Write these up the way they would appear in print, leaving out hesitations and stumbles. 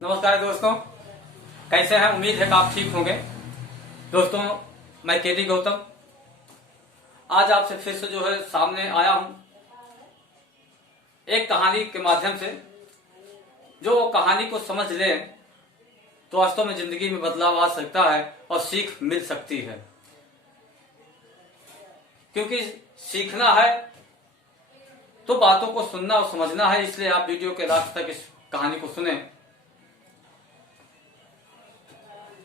नमस्कार दोस्तों, कैसे हैं? उम्मीद है कि आप ठीक होंगे। दोस्तों, मैं केडी गौतम आज आपसे फिर से जो है सामने आया हूं एक कहानी के माध्यम से। जो कहानी को समझ ले तो वास्तव में जिंदगी में बदलाव आ सकता है और सीख मिल सकती है। क्योंकि सीखना है तो बातों को सुनना और समझना है, इसलिए आप वीडियो के लास्ट तक इस कहानी को सुने।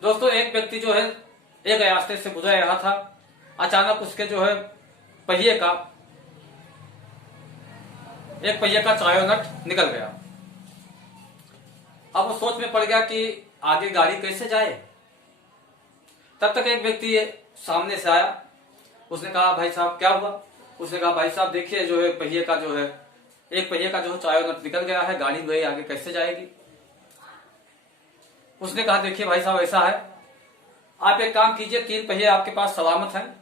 दोस्तों, एक व्यक्ति जो है एक रास्ते से गुजर रहा था। अचानक उसके जो है एक पहिए का चायों नट निकल गया। अब वो सोच में पड़ गया कि आगे गाड़ी कैसे जाए। तब तक एक व्यक्ति सामने से आया। उसने कहा, भाई साहब क्या हुआ? उसने कहा, भाई साहब देखिए, जो है एक पहिए का जो है चायों नट निकल गया है, गाड़ी वही आगे कैसे जाएगी। उसने कहा, देखिए भाई साहब, ऐसा है, आप एक काम कीजिए, 3 पहिए आपके पास सलामत हैं,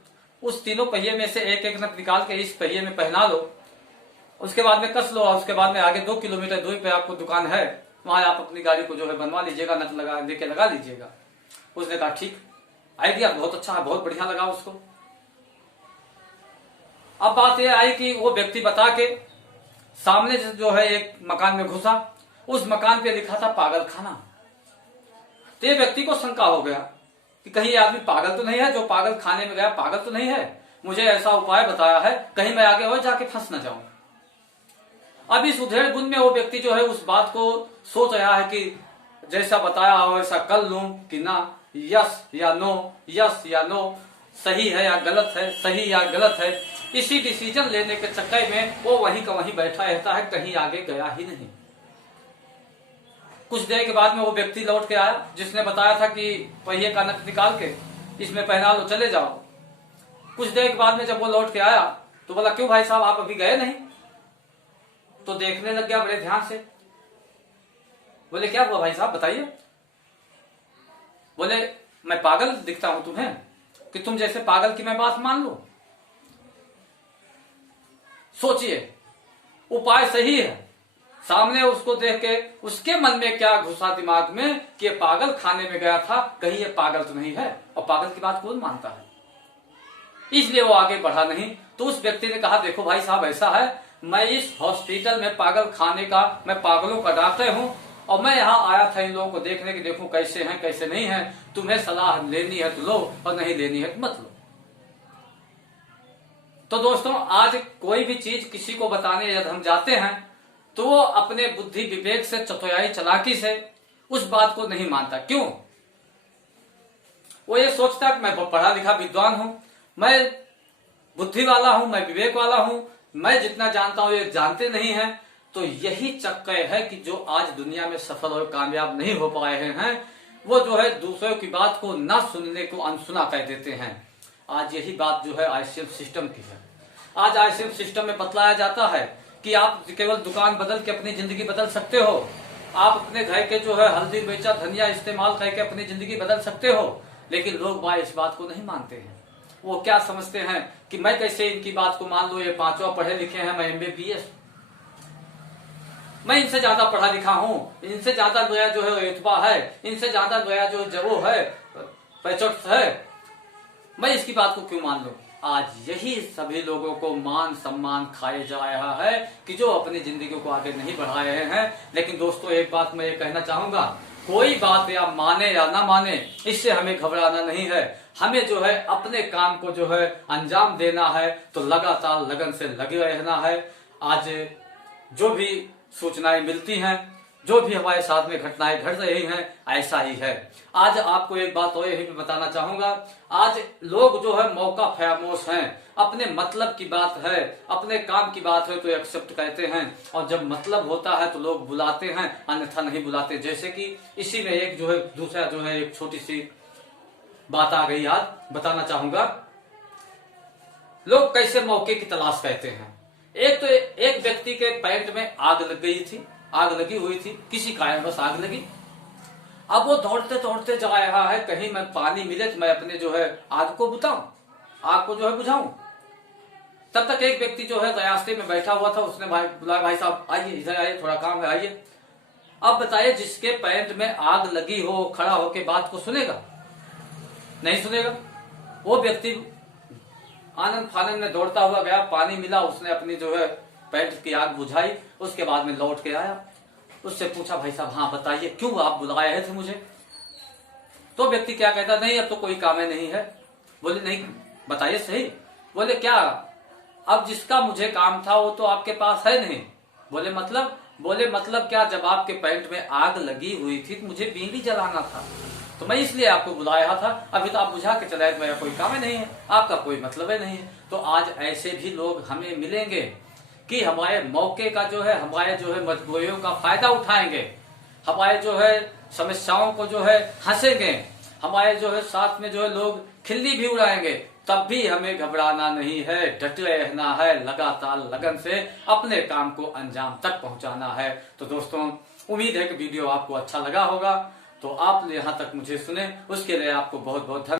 उस तीनों पहिए में से एक एक नट निकाल के इस पहिए में पहना लो, उसके बाद में कस लो और उसके बाद में आगे 2 किलोमीटर दूरी पे आपको दुकान है, वहां आप अपनी गाड़ी को जो है बनवा लीजिएगा, नट लगा लीजिएगा। उसने कहा, ठीक, आइडिया बहुत अच्छा है, बहुत बढ़िया लगा उसको। अब बात यह आई कि वो व्यक्ति बता के सामने जो है एक मकान में घुसा। उस मकान पे लिखा था पागल खाना। तो ये व्यक्ति को शंका हो गया कि कहीं ये आदमी पागल तो नहीं है, जो पागल खाने में गया पागल तो नहीं है, मुझे ऐसा उपाय बताया है, कहीं मैं आगे और जाके फंस न जाऊं। अब इस उधेड़ बुन में वो व्यक्ति जो है उस बात को सोच रहा है कि जैसा बताया हो वैसा कर लूं कि ना, यस या नो, सही है या गलत है, सही या गलत है। इसी डिसीजन लेने के चक्कर में वो वहीं का वहीं बैठा रहता है, कहीं आगे गया ही नहीं। कुछ देर के बाद में वो व्यक्ति लौट के आया जिसने बताया था कि पहिए का नट निकाल के इसमें पहना लो, चले जाओ। कुछ देर के बाद में जब वो लौट के आया तो बोला, क्यों भाई साहब, आप अभी गए नहीं? तो देखने लग गया बड़े ध्यान से। बोले, क्या हुआ भाई साहब, बताइए। बोले, मैं पागल दिखता हूं तुम्हें कि तुम जैसे पागल की मैं बात मान लो? सोचिए, उपाय सही है, सामने उसको देख के उसके मन में क्या घुसा दिमाग में कि ये पागल खाने में गया था, कहीं ये पागल तो नहीं है, और पागल की बात कौन मानता है, इसलिए वो आगे बढ़ा नहीं। तो उस व्यक्ति ने कहा, देखो भाई साहब, ऐसा है, मैं इस हॉस्पिटल में पागल खाने का, मैं पागलों का डॉक्टर हूं, और मैं यहाँ आया था इन लोगों को देखने की, देखूं कैसे हैं कैसे नहीं है। तुम्हें सलाह लेनी है तो लो, और नहीं लेनी है तो मत लो। तो दोस्तों, आज कोई भी चीज किसी को बताने यदि हम जाते हैं तो वो अपने बुद्धि विवेक से, चतुराई चालाकी से उस बात को नहीं मानता। क्यों? वो ये सोचता है कि मैं पढ़ा लिखा विद्वान हूं, मैं बुद्धि वाला हूं, मैं विवेक वाला हूं, मैं जितना जानता हूं ये जानते नहीं हैं। तो यही चक्कर है कि जो आज दुनिया में सफल और कामयाब नहीं हो पा रहे हैं, वो जो है दूसरों की बात को ना सुनने को अनसुना कह देते हैं। आज यही बात जो है आईसीएम सिस्टम की है। आज आईसीएम सिस्टम में बतलाया जाता है कि आप केवल दुकान बदल के अपनी जिंदगी बदल सकते हो। आप अपने घर के जो है हल्दी, मिर्चा, धनिया इस्तेमाल करके अपनी जिंदगी बदल सकते हो। लेकिन लोग भाई इस बात को नहीं मानते हैं। वो क्या समझते हैं कि मैं कैसे इनकी बात को मान लूं, ये 5वां पढ़े लिखे हैं, मैं MBBS, मैं इनसे ज्यादा पढ़ा लिखा हूं, इनसे ज्यादा गोया जो है रुतबा है, इनसे ज्यादा गोया जो जगो है, पैचोट है, मैं इसकी बात को क्यों मान लूं। आज यही सभी लोगों को मान सम्मान खाए जा रहा है कि जो अपनी जिंदगी को आगे नहीं बढ़ा रहे हैं। लेकिन दोस्तों, एक बात मैं ये कहना चाहूंगा, कोई बात या माने या ना माने, इससे हमें घबराना नहीं है। हमें जो है अपने काम को जो है अंजाम देना है, तो लगातार लगन से लगे रहना है। आज जो भी सूचनाएं मिलती हैं, जो भी हमारे साथ में घटनाएं घट रही हैं, ऐसा ही है। आज आपको एक बात और यही बताना चाहूंगा, आज लोग जो है मौका फरामोश हैं। अपने मतलब की बात है, अपने काम की बात है तो एक्सेप्ट कहते हैं, और जब मतलब होता है तो लोग बुलाते हैं, अन्यथा नहीं बुलाते। जैसे कि इसी में एक जो है दूसरा जो है एक छोटी सी बात आ गई, आज बताना चाहूंगा। लोग कैसे मौके की तलाश करते हैं। एक व्यक्ति के पैंट में आग लग गई थी, आग लगी हुई थी, किसी कारणवश आग लगी। अब वो दौड़ते दौड़ते जा रहा है, कहीं मैं पानी मिले तो मैं अपने जो है आग को बुझाऊं, आग को जो है बुझाऊं। तब तक एक व्यक्ति जो है रास्ते में बैठा हुआ था, उसने भाई बुलाया, भाई साहब आइए, इधर आइए, थोड़ा काम है, आइए। अब बताइए, जिसके पैंट में आग लगी हो खड़ा होके बात को सुनेगा? नहीं सुनेगा। वो व्यक्ति आनंद फानंद में दौड़ता हुआ गया, पानी मिला, उसने अपनी जो है पैंट की आग बुझाई, उसके बाद में लौट के आया। उससे पूछा, भाई साहब हाँ बताइए क्यों आप बुलाए थे मुझे? तो व्यक्ति क्या कहता, नहीं अब तो कोई काम है नहीं है। बोले नहीं बताइए सही। बोले क्या, अब जिसका मुझे काम था वो तो आपके पास है नहीं। बोले मतलब? बोले मतलब क्या, जब आपके पैंट में आग लगी हुई थी तो मुझे बीड़ी जलाना था, तो मैं इसलिए आपको बुलाया था। अभी तो आप बुझा के चलाए, तो मेरा कोई काम ही नहीं है, आपका कोई मतलब ही नहीं है। तो आज ऐसे भी लोग हमें मिलेंगे कि हमारे मौके का जो है, हमारे जो है मजबूरियों का फायदा उठाएंगे, हमारे जो है समस्याओं को जो है हंसेंगे, हमारे जो है साथ में जो है लोग खिल्ली भी उड़ाएंगे। तब भी हमें घबराना नहीं है, डटे रहना है, लगातार लगन से अपने काम को अंजाम तक पहुंचाना है। तो दोस्तों, उम्मीद है कि वीडियो आपको अच्छा लगा होगा। तो आप यहाँ तक मुझे सुने, उसके लिए आपको बहुत बहुत धन्यवाद।